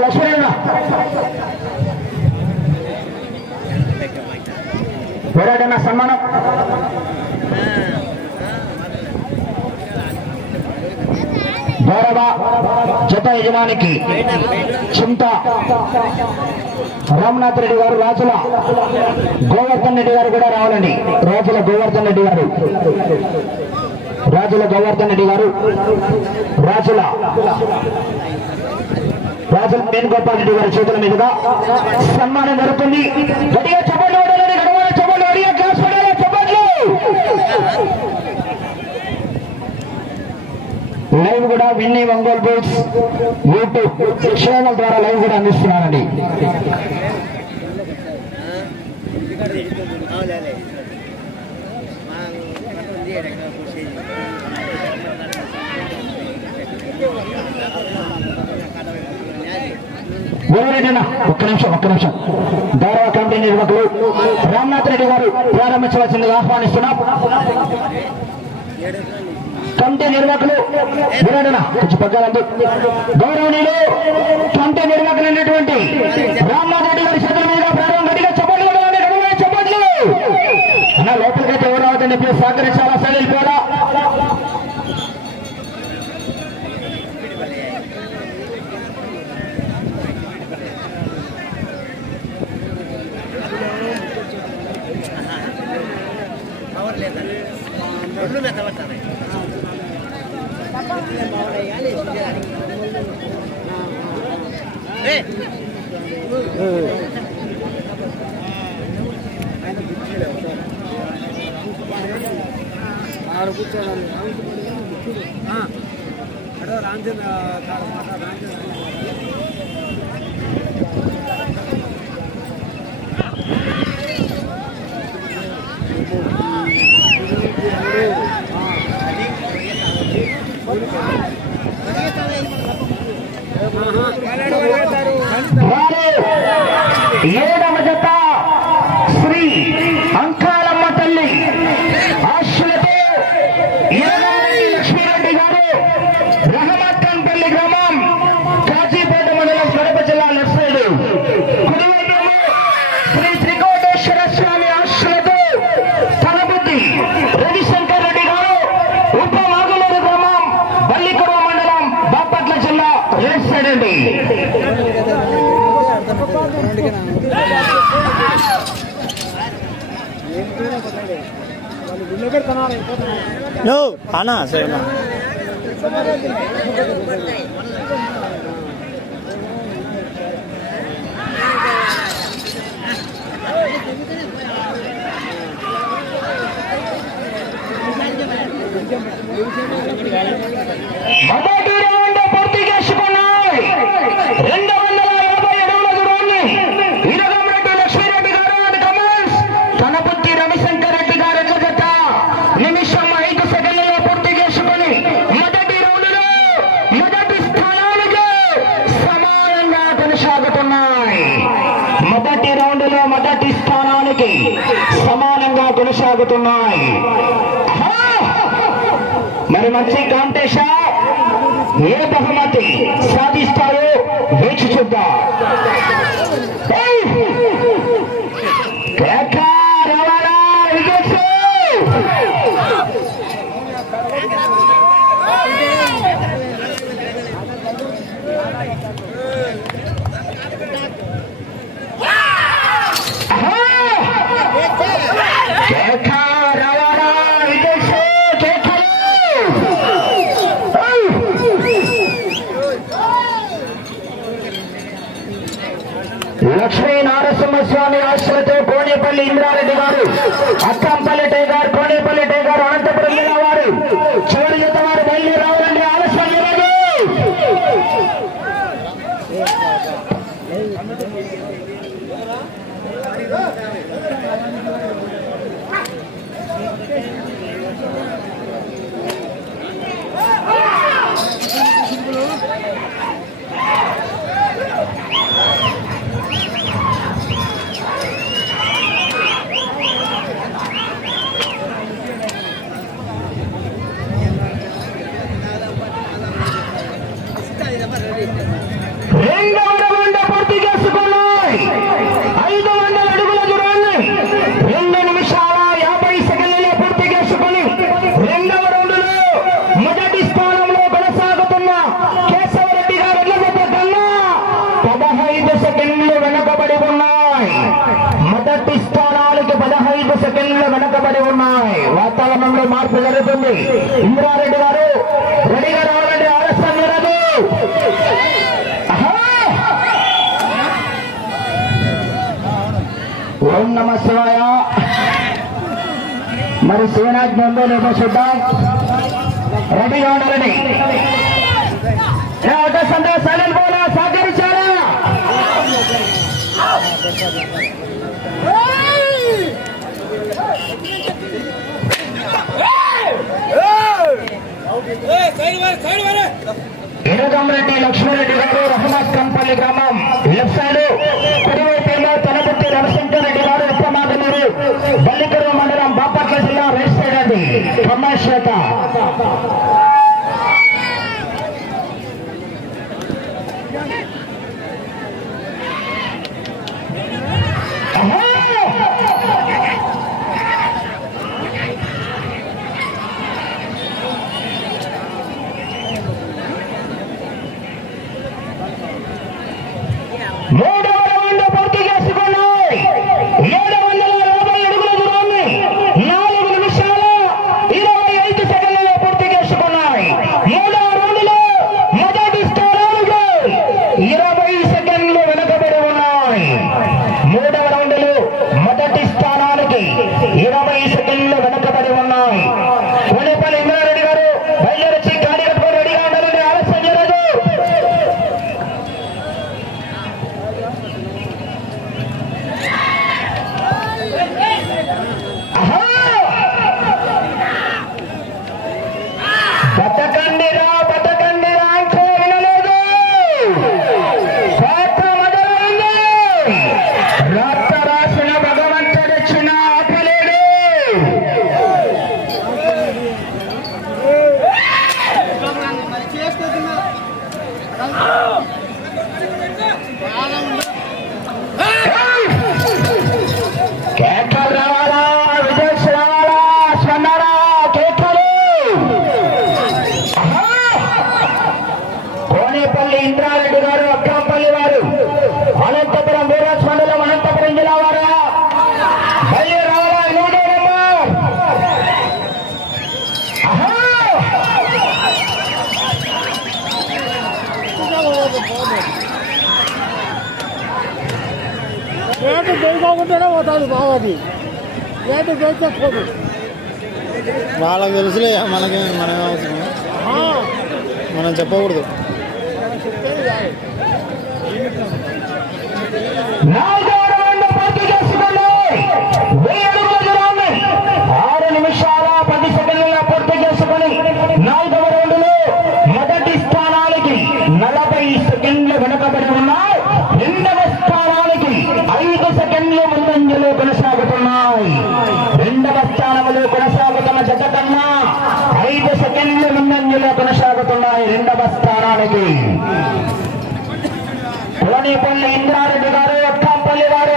లక్ష్మణ సన్మానం. గౌరవ జత యజమానికి చింత రామనాథ్ రెడ్డి గారు రాజుల గోవర్ధన్ రెడ్డి గారు కూడా రావాలండి. రాజుల గోవర్ధన్ రెడ్డి గారు. రాజుల గోవర్ధన్ రెడ్డి గారు. రాజుల రాజుల వేణుగోపాల్ రెడ్డి గారి చేతుల మీదుగా సన్మానం జరుగుతుంది గట్టిగా చప్పట్లు లైవ్ కూడా విన్నీ ఒంగోలు బోల్స్ యూట్యూబ్ ఛానల్ ద్వారా లైవ్ కూడా అందిస్తున్నానండి Thank you. ఓరెడ్డిన ఒక్క నిమిషం ఒక్క నిమిషం. గౌరవ కమిటీ నిర్వాహకులు రామ్నాథ్ రెడ్డి గారు ప్రారంభించవలసిందిగా ఆహ్వానిస్తున్నాం. కమిటీ నిర్వాహకులు ఓరెడ్డిన కొంచెం పగ్గాలండి. గౌరవనీయులు కమిటీ నిర్వాహకులు అయినటువంటి రామ్నాథ్ రెడ్డి గారి చేతుల మీద ప్రారంభం గట్టిగా చెప్పండి చెప్పండి అన్న లోపలికైతే ఎవరు రావద్దని చెప్పి సహకరించాలా సైలెంట్ కూడా? No. మొదటి రౌండ్ పూర్తి చేసుకున్నాయి రెండు సమానంగా కొనసాగుతున్నాయి ఆహా! మరి మంచి కాంటేషా ఏ బహుమతి సాధిస్తారో వేచి చూద్దాం আসাম তাহলে నమ శివాయ మరి శివనాథ్ ఉందో లేదో చూద్దాం రెడీ ఉండాలని సైలెంట్ బోలా సహకరించారా ఇరగం రెడ్డి గారు రహమాస్ కంపల్లి గ్రామం బల్లికరువు మండలం బాపట్ల జిల్లా రైస్ సైడ్ అది కమ్మాశ్వేత రేటు పెరుగుకుంటేనే పోతుంది బాబాది రేటు పెంచకపోదు వాళ్ళకి తెలుసులే మనకి మనం అవసరం. మనం చెప్పకూడదు. తాడేపల్లి ఇంద్రారెడ్డి గారు ఎట్టంపల్లి గారు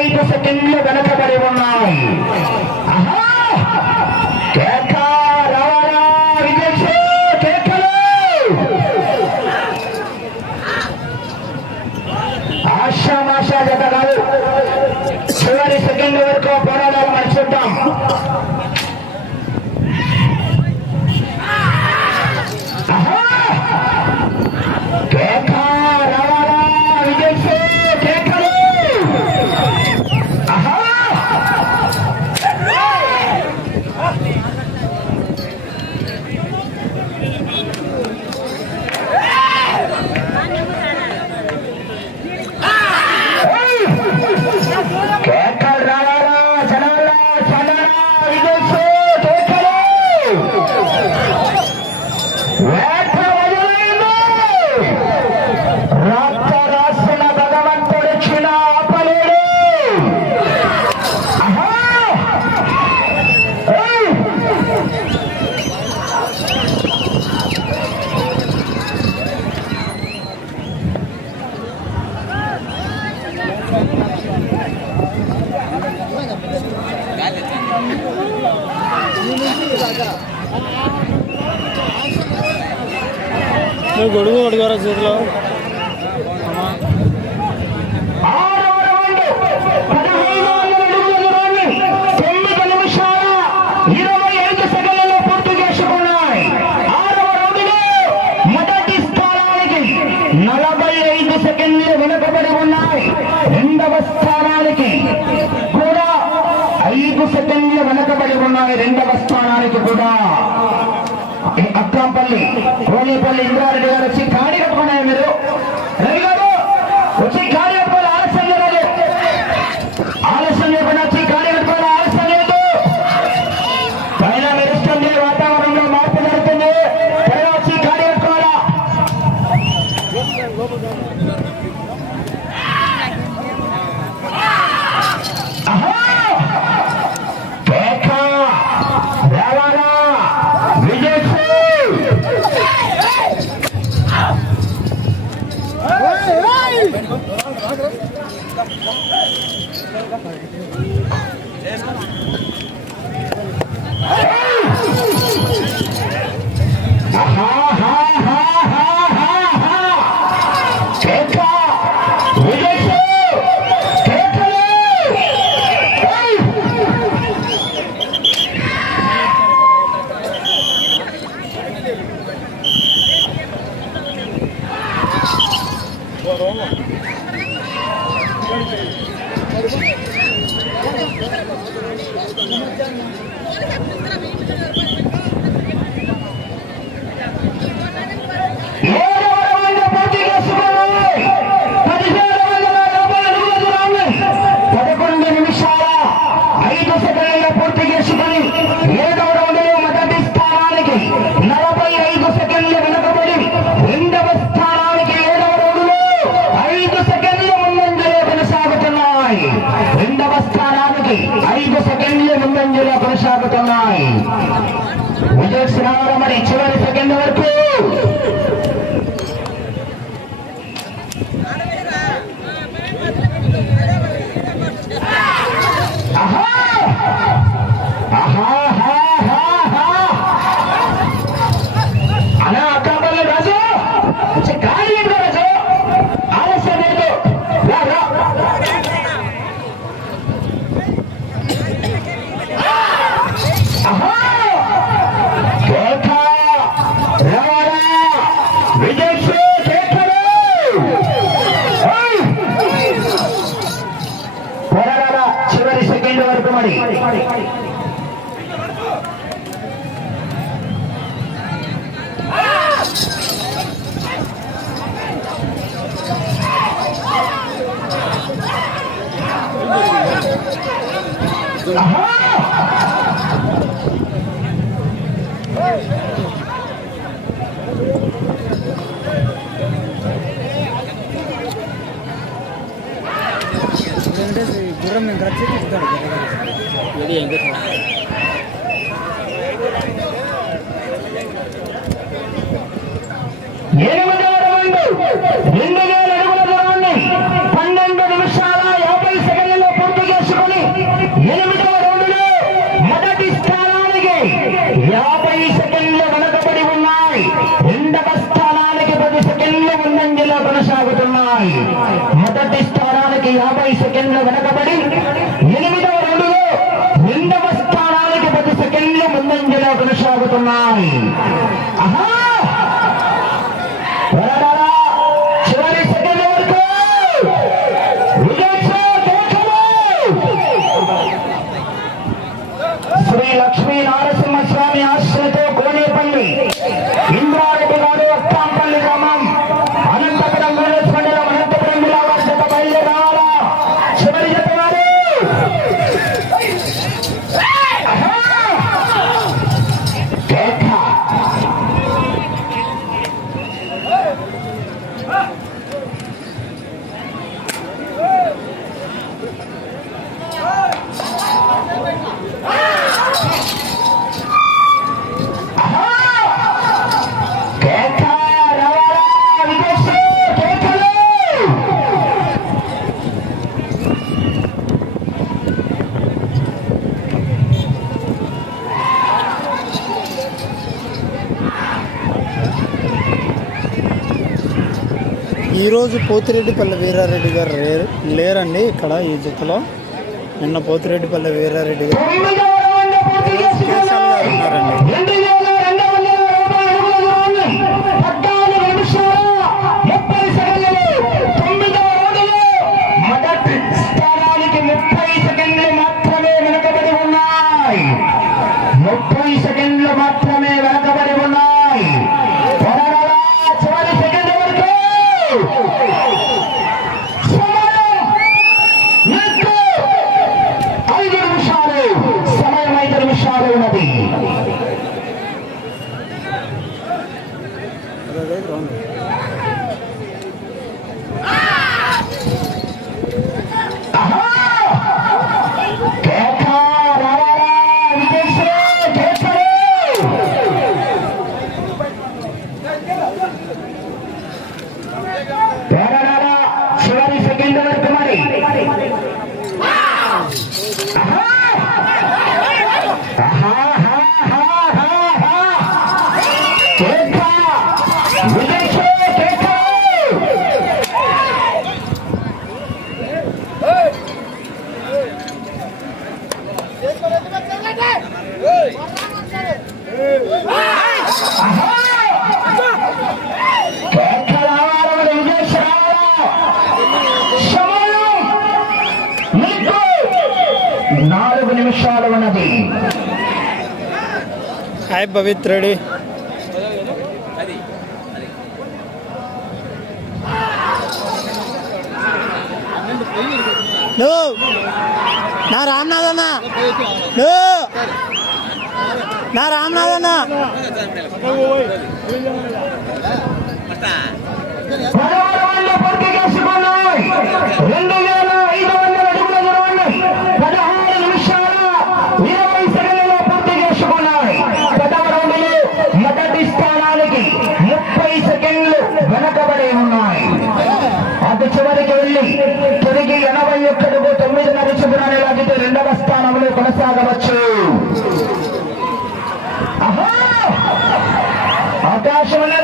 రైతు కింద వెనకబడి ఉన్నాం ఆహా ఆశా మాషా జత కాదు చివరి సెకండ్ వరకు పోరా గొడుగు అడుగురా చేతిలో. కాబట్టి పోలీపల్లి ఇంద్రారెడ్డి గారు వచ్చి కాడి కట్టుకున్నాయి మీరు? Thank you. గుర్రం మేము కరెక్ట్ చేసి ఇస్తాడు ఎనిమిదవ రౌండ్లో మొదటి స్థానానికి యాభై సెకండ్లు వెనకబడి ఉన్నాయి. రెండవ స్థానానికి పది సెకండ్లు ముందంజలో కొనసాగుతున్నాయి. మొదటి స్థానానికి యాభై సెకండ్లు వెనకబడి ఈరోజు పోతిరెడ్డిపల్లి వీరారెడ్డి గారు లేరు లేరండి ఇక్కడ ఈ జతలో. నిన్న పోతిరెడ్డిపల్లి వీరారెడ్డి గారు ఉన్నారండి. हाय पवित्रडे नो నా రామనాథన్న నో నా రామనాథన్న పడవాలి sola